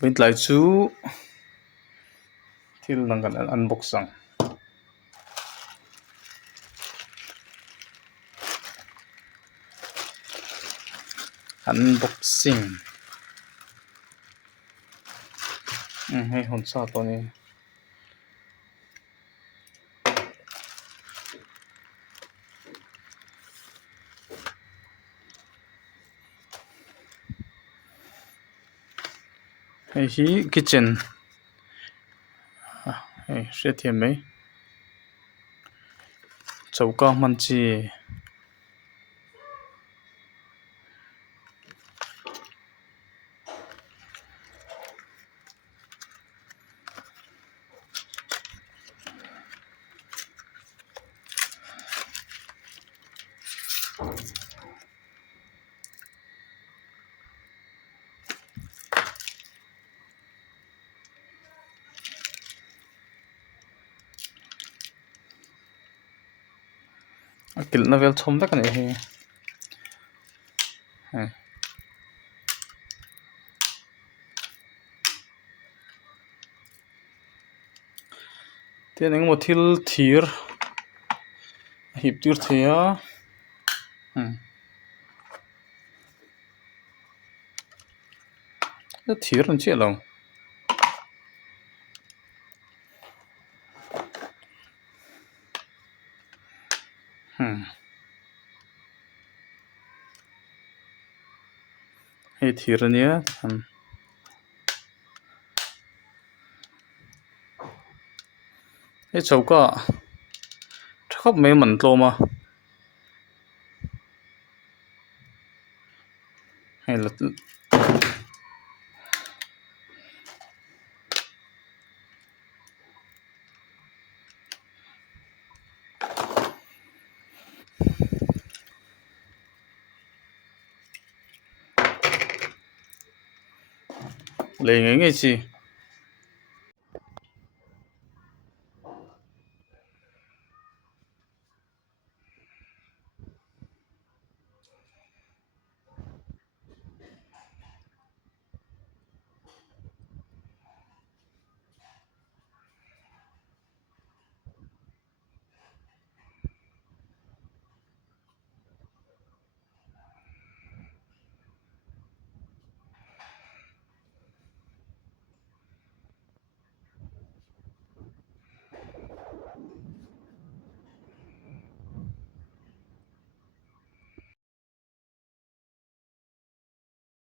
Bên lại chú thil nang kan unboxing hay hôn sao to này hay hi kitchen hay sẽ thêm mấy chậu cao man chi kil na vel chom tak này he thế nên một thil thir hiệp tir thia cái thir làm chuyện lòng hay thir nhé cái chậu cả chắc mấy mẩn to mà hay là lấy ngay ngay chi